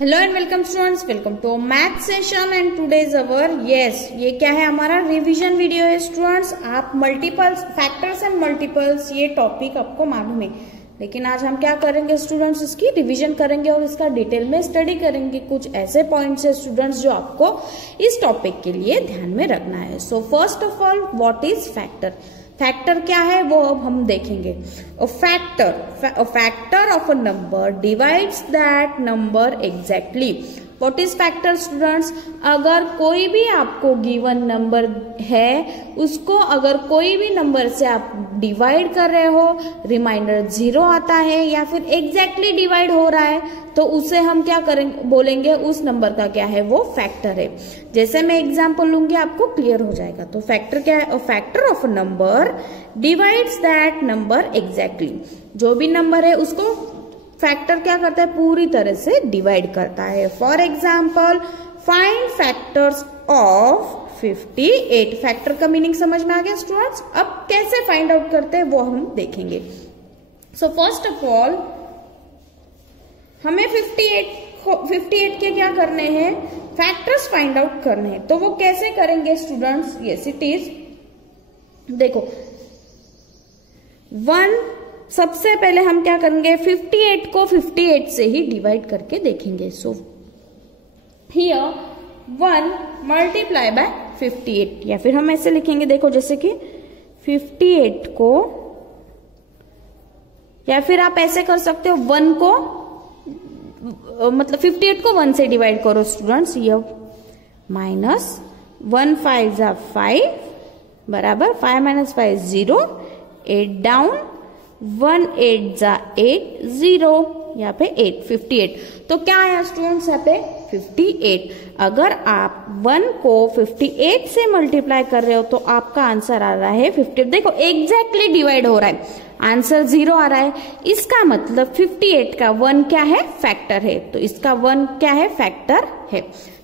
Hello and welcome students, welcome to math session and today's hour ये क्या है, हमारा रिवीजन वीडियो है स्टूडेंट्स। आप मल्टीपल्स, फैक्टर्स एंड मल्टीपल्स, ये टॉपिक आपको मालूम है, लेकिन आज हम क्या करेंगे स्टूडेंट्स, इसकी रिवीजन करेंगे और इसका डिटेल में स्टडी करेंगे। कुछ ऐसे पॉइंट्स है स्टूडेंट्स जो आपको इस टॉपिक के लिए ध्यान में रखना है। So first of all, what is factor? Factor क्या है वो अब हम देखेंगे। A factor of a number divides that number exactly. What is factor students? अगर कोई भी आपको गिवन नंबर है, उसको अगर कोई भी नंबर से आप डिवाइड कर रहे हो, रिमाइंडर 0 आता है या फिर एग्जैक्टली डिवाइड हो रहा है, तो उसे हम क्या करेंगे, बोलेंगे उस नंबर का क्या है, वो फैक्टर है। जैसे मैं एग्जांपल लूंगी आपको क्लियर हो जाएगा। तो फैक्टर क्या है? Factor of a number divides that number exactly. जो भी नंबर है उसको फैक्टर क्या करता है, पूरी तरह से डिवाइड करता है। For example, find factors of 58। Factor का मीनिंग समझ में आ गया स्टूडेंट्स? अब कैसे फाइंड आउट करते हैं वो हम देखेंगे। सो फर्स्ट ऑफ ऑल, हमें 58 के क्या करने हैं, फैक्टर्स फाइंड आउट करने हैं। तो वो कैसे करेंगे स्टूडेंट्स? यस इट इज, देखो 1, सबसे पहले हम क्या करेंगे, 58 को 58 से ही डिवाइड करके देखेंगे। सो हियर 1 मल्टीप्लाई बाय 58, या फिर हम ऐसे लिखेंगे, देखो जैसे कि 58 को, या फिर आप ऐसे कर सकते हो 1 को, मतलब 58 को 1 से डिवाइड करो स्टूडेंट्स। ये माइनस 1 5 जा 5 बराबर 5 माइनस 5 0, 8 डाउन, 1 8 जा 8 0, यहाँ पे 8 58। तो क्या आया स्टूडेंट्स यहाँ पे 58। अगर आप 1 को 58 से मल्टीप्लाई कर रहे हो तो आपका आंसर आ रहा है 50। देखो एग्जैक्टली डिवाइड हो रहा है, आंसर 0 आ रहा है। इसका मतलब 58 का 1 क्या है, फैक्टर है। तो इसका 1 क्या है, फैक्टर है।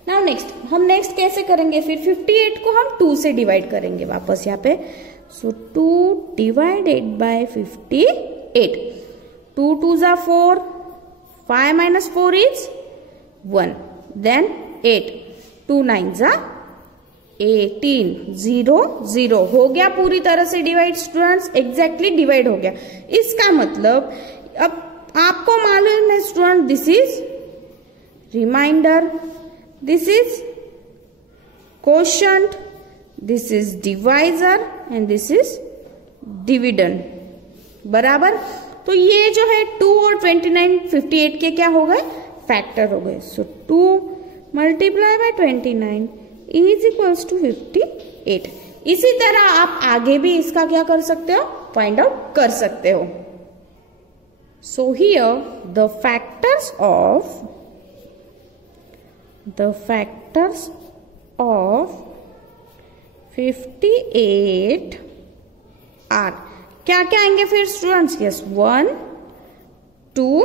नाउ नेक्स्ट, हम नेक्स्ट कैसे करेंगे फिर? 58 को हम 2 से डिवाइड करेंगे वापस यहाँ पे। सो 2 डिवाइडेड बाय 58, 2 2 जा 4, 5 माइनस 4 इज 1, देन 8, 2 9 जा 18, 0 0 हो गया पूरी तरह से डिवाइड स्टूडेंट्स, एग्जैक्टली डिवाइड हो गया। इसका मतलब अब आपको मालूम है student, this is remainder, this is quotient, this is divisor and this is dividend, बराबर। तो ये जो है 2 और 29 58 के क्या हो गए, फैक्टर हो गए। So 2 multiply by 29 is equals to 58। इसी तरह आप आगे भी इसका क्या कर सकते हो, फाइंड आउट कर सकते हो। So here the factors of 58 are क्या क्या आएंगे फिर स्टूडेंट्स? Yes 1 2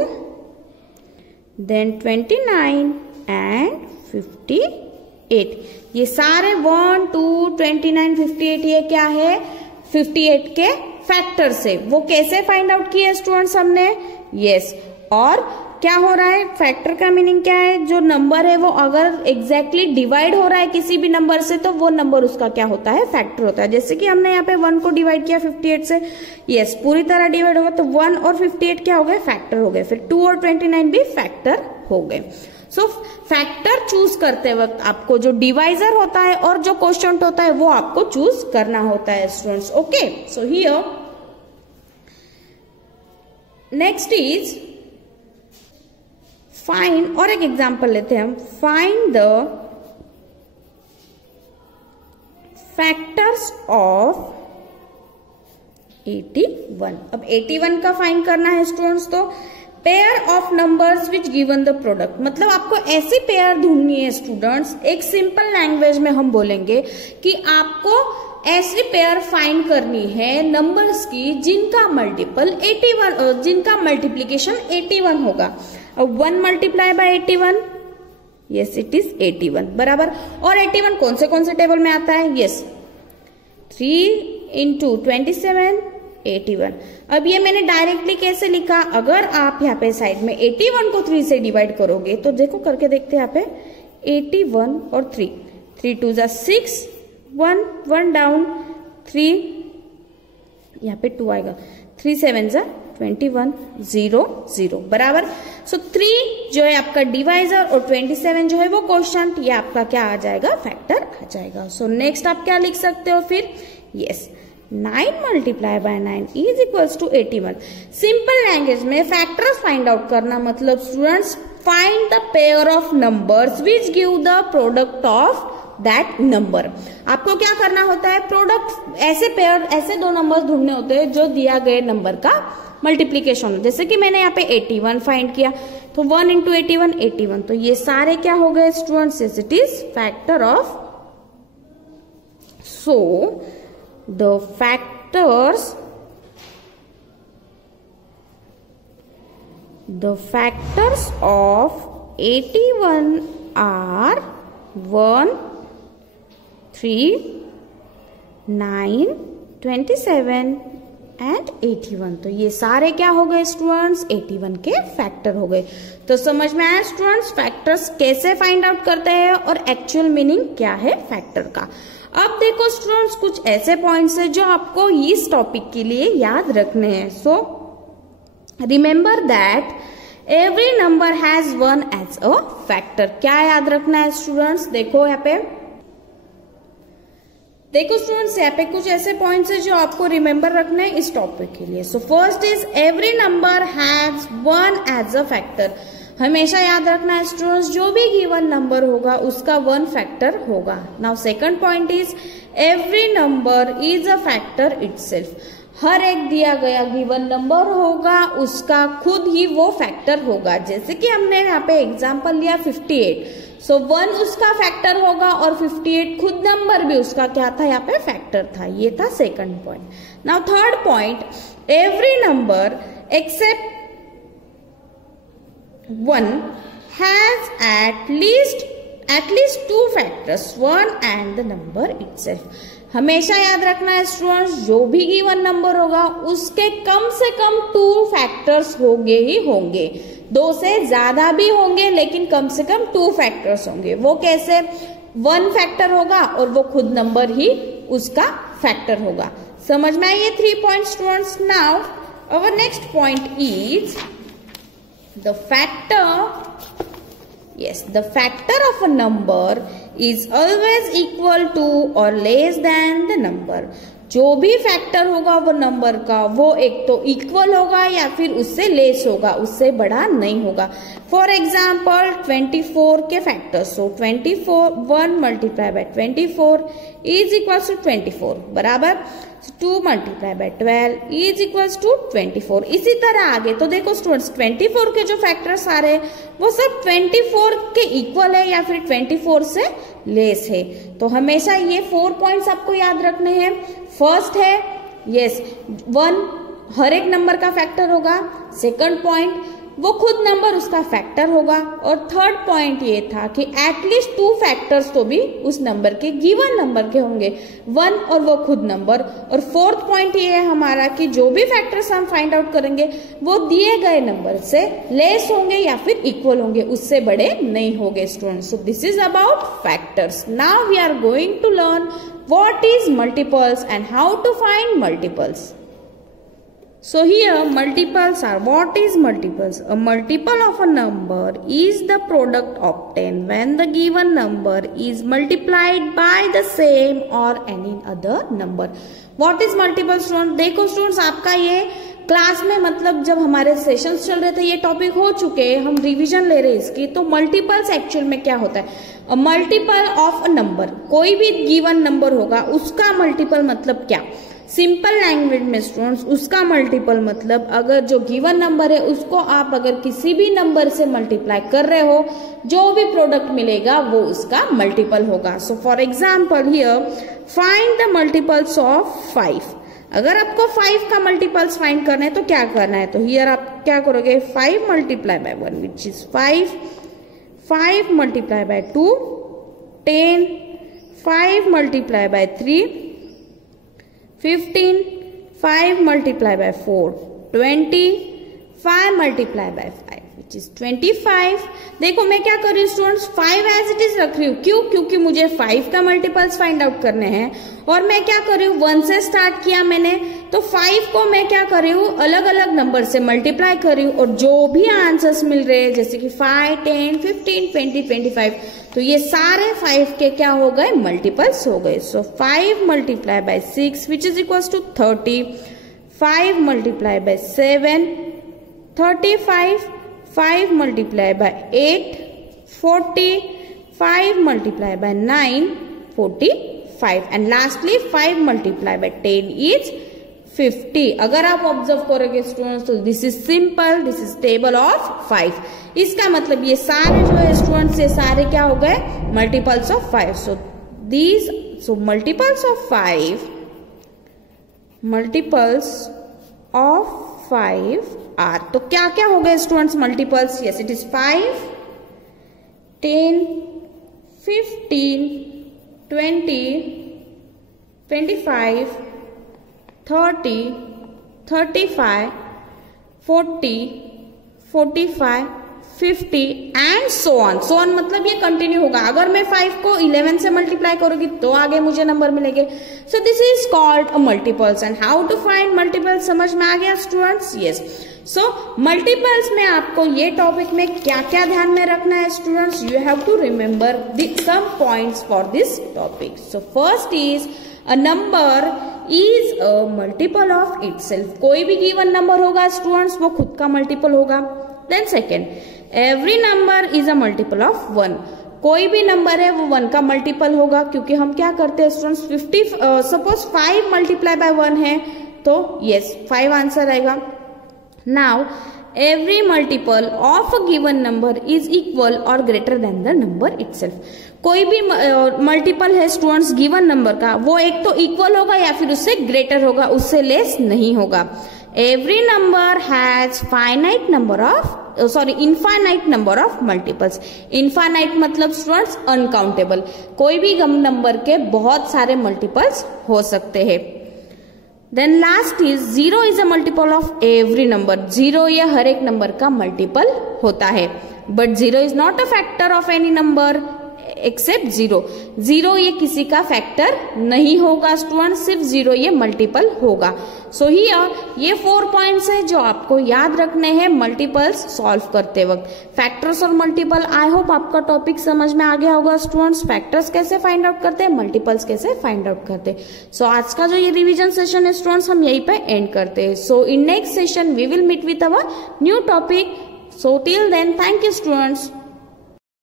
then 29 and 58। ये सारे 1 2 29 58 ये क्या है, 58 के फैक्टर से। वो कैसे फाइंड आउट किया स्टूडेंट्स हमने? यस, और क्या हो रहा है, फैक्टर का मीनिंग क्या है, जो नंबर है वो अगर एग्जैक्टली डिवाइड हो रहा है किसी भी नंबर से, तो वो नंबर उसका क्या होता है, फैक्टर होता है। जैसे कि हमने यहाँ पे 1 को डिवाइड किया 58 से, यस पूरी तरह डिवाइड होगा, तो 1 और 58 क्या हो गए, फैक्टर हो गए। फिर 2 और 29 भी फैक्टर हो गए। सो फैक्टर चूज करते वक्त आपको जो डिवाइजर होता है और जो क्वोशंट होता है वो आपको चूज करना होता है students. Okay, so here next is find, और एक एग्जांपल लेते हैं हम, फाइंड द फैक्टर्स ऑफ 81। अब 81 का फाइंड करना है स्टूडेंट्स। तो pair of numbers which given the product, मतलब आपको ऐसी पेयर ढूंढनी है स्टूडेंट्स। एक सिंपल लैंग्वेज में हम बोलेंगे कि आपको ऐसी पेयर फाइंड करनी है नंबर्स की जिनका मल्टीपल 81, जिनका मल्टीप्लीकेशन 81 होगा। अब 1 multiply bye 81, yes it is 81, बराबर। और 81 कौन से टेबल में आता है? Yes 3 into 27 81। अब ये मैंने डायरेक्टली कैसे लिखा, अगर आप यहाँ पे साइड में 81 को 3 से डिवाइड करोगे तो देखो करके देखते हैं यहाँ पे 81 और 3, 3 2 जा 6, 1 डाउन, 3 यहाँ पे 2 आएगा, 3 7 जा 21, 0 0 बराबर। सो 3 जो है आपका डिवाइजर और 27 जो है वो क्वोशंट, ये आपका क्या आ जाएगा, फैक्टर आ जाएगा। सो नेक्स्ट आप क्या लिख सकते हो फिर, yes 9 multiply by 9 is equals to 81। Simple language में फैक्टर्स फाइंड आउट करना मतलब students find the pair of numbers which give the product of that number. आपको क्या करना होता है, प्रोडक्ट ऐसे पेयर, ऐसे दो नंबर्स ढूंढने होते हैं जो दिया गए नंबर का मल्टीप्लीकेशन हो। जैसे कि मैंने यहाँ पे 81 फाइंड किया तो 1 इंटू 81 81, तो ये सारे क्या हो गए students, it is factor of. So the factors of 81 are 1 3 9 27 and 81। तो ये सारे क्या हो गए स्टूडेंट्स, 81 के फैक्टर हो गए। तो समझ में आया स्टूडेंट्स फैक्टर्स कैसे फाइंड आउट करते हैं और एक्चुअल मीनिंग क्या है फैक्टर का। अब देखो स्टूडेंट्स कुछ ऐसे पॉइंट्स है जो आपको इस टॉपिक के लिए याद रखने हैं। So remember that every number has one as a factor. क्या याद रखना है स्टूडेंट्स, देखो यहाँ पे, देखो स्टूडेंट्स यहाँ पे कुछ ऐसे पॉइंट्स है जो आपको रिमेंबर रखने हैं इस टॉपिक के लिए। So first is every number has one as a factor. हमेशा याद रखना है स्टूडेंट्स जो भी गिवन नंबर होगा उसका वन फैक्टर होगा। Now second point is every number is a factor itself. हर एक दिया गया गिवन नंबर होगा उसका खुद ही वो फैक्टर होगा। जैसे कि हमने यहाँ पे एग्जांपल लिया 58, सो 1 उसका फैक्टर होगा और 58 खुद नंबर भी उसका क्या था, यहाँ पे फैक्टर था। ये था second point. Now third point, every number except 1 has at least 2 factors, 1 and the number itself। हमेशा याद रखना है स्टूडेंट्स जो भी गिवन नंबर होगा उसके कम से कम 2 फैक्टर्स होंगे ही होंगे। 2 से ज्यादा भी होंगे लेकिन कम से कम 2 फैक्टर्स होंगे। वो कैसे, 1 फैक्टर होगा और वो खुद नंबर ही उसका फैक्टर होगा। समझ में आइए 3 point students. Now our next point is the factor of a number is always equal to or less than the number। जो भी फैक्टर होगा वो नंबर का वो एक तो इक्वल होगा या फिर उससे लेस होगा, उससे बड़ा नहीं होगा। फॉर एग्जाम्पल 24 के factors, so 24 1 multiply by 24 is equal to 24 बराबर 2 multiply by 12 is equal to 24। इसी तरह आगे तो देखो स्टूडेंट्स 24 के जो फैक्टर्स आ रहे हैं वो सब 24 के इक्वल है या फिर 24 से लेस है। तो हमेशा ये 4 पॉइंट्स आपको याद रखने हैं। फर्स्ट है यस 1 हर एक नंबर का फैक्टर होगा। सेकंड पॉइंट वो खुद नंबर उसका फैक्टर होगा। और थर्ड पॉइंट ये था कि एटलीस्ट 2 फैक्टर्स तो भी उस नंबर के गिवन नंबर के होंगे, 1 और वो खुद नंबर। और फोर्थ पॉइंट ये है हमारा कि जो भी फैक्टर्स हम फाइंड आउट करेंगे वो दिए गए नंबर से लेस होंगे या फिर इक्वल होंगे, उससे बड़े नहीं होंगे students. So this is about factors. Now we are going to learn what is multiples and how to find multiples. So here multiples are, what is multiples? A multiple of a number is the product obtained when the given number is multiplied by the same or any other number. What is multiple students? देखो students आपका ये class में मतलब जब हमारे sessions चल रहे थे ये टॉपिक हो चुके हैं, हम रिवीजन ले रहे हैं इसकी। तो मल्टीपल्स एक्चुअल में क्या होता है, मल्टीपल ऑफ अ नंबर। कोई भी गिवन नंबर होगा उसका मल्टीपल मतलब क्या, सिंपल लैंग्वेज में स्टूडेंट्स उसका मल्टीपल मतलब अगर जो गिवन नंबर है उसको आप अगर किसी भी नंबर से मल्टीप्लाई कर रहे हो जो भी प्रोडक्ट मिलेगा वो उसका मल्टीपल होगा। So for example here find the multiples of 5। अगर आपको 5 का मल्टीपल्स फाइंड करना है तो क्या करना है, तो हियर आप क्या करोगे 5 multiply by 1 which is 5, 5 multiply by 2 10, 5 multiply by 3 15, 5 multiplied by 4, 20, 5 multiplied by 5 which is 25. देखो मैं क्या कर रही हूँ स्टूडेंट्स, 5 एज इट इज रख रही हूँ, क्यों? क्योंकि मुझे 5 का मल्टीपल्स फाइंड आउट करने हैं और मैं क्या कर रही हूँ 1 से स्टार्ट किया मैंने, तो 5 को मैं क्या कर रही हूँ अलग अलग नंबर से मल्टीप्लाई कर रही हूँ और जो भी आंसर्स मिल रहे हैं जैसे कि 5, 10, 15, 20, 25, तो ये सारे 5 के क्या हो गए मल्टीपल्स हो गए. सो 5 multiplied by 6 which is equals to 30, 5 multiplied by 7, 35, 5 multiplied by 8, 40, 5 multiplied by 9, 45 and lastly 5 multiplied by 10 is 50. अगर आप ऑब्जर्व करोगे स्टूडेंट्स तो this is simple, this is table of 5. इसका मतलब ये सारे जो है स्टूडेंट्स ये सारे क्या हो गए multiples of 5. So multiples of 5, multiples of 5 are, तो क्या क्या हो गए students multiples? Yes it is 5, 10, 15, 20, 25, 30, 35, 40, 45, 50 and so on. So on मतलब ये कंटिन्यू होगा. अगर मैं 5 को 11 से मल्टीप्लाई करूंगी तो आगे मुझे नंबर मिलेंगे. So this is called a multiples. And how to find multiples समझ में आ गया स्टूडेंट्स? यस. सो मल्टीपल्स में आपको ये टॉपिक में क्या क्या ध्यान में रखना है students? You have to remember some points for this topic. So first is a number is a multiple of itself. कोई भी गिवन नंबर होगा स्टूडेंट्स वो खुद का मल्टीपल होगा. Then second, every number is a multiple of 1. कोई भी number है वो 1 का मल्टीपल होगा क्योंकि हम क्या करते हैं स्टूडेंट्स 50 सपोज 5 मल्टीप्लाई बाय 1 है तो यस 5 आंसर आएगा. Now every multiple of a given number is equal or greater than the number itself. कोई भी मल्टीपल है स्टूडेंट्स गिवन नंबर का वो एक तो इक्वल होगा या फिर उससे ग्रेटर होगा, उससे लेस नहीं होगा. Every number has finite number of infinite number of multiples. Infinite मतलब स्टूडेंट्स अनकाउंटेबल. कोई भी नंबर के बहुत सारे मल्टीपल्स हो सकते हैं. Then last is 0 is a multiple of every number. 0 ये हर एक नंबर का मल्टीपल होता है. But 0 is not a factor of any number except 0. 0 ये किसी का फैक्टर नहीं होगा स्टूडेंट, सिर्फ 0 ये मल्टीपल होगा. सो हियर ये 4 पॉइंट्स है जो आपको याद रखने हैं मल्टीपल्स सॉल्व करते वक्त. फैक्टर्स और मल्टीपल, आई होप आपका टॉपिक समझ में आ गया होगा स्टूडेंट्स. फैक्टर्स कैसे फाइंड आउट करते हैं, मल्टीपल्स कैसे फाइंड आउट करते हैं. सो आज का जो ये रिविजन सेशन है स्टूडेंट्स हम यहीं पे एंड करते हैं. So in next session we will meet with our new topic. So till then thank you students.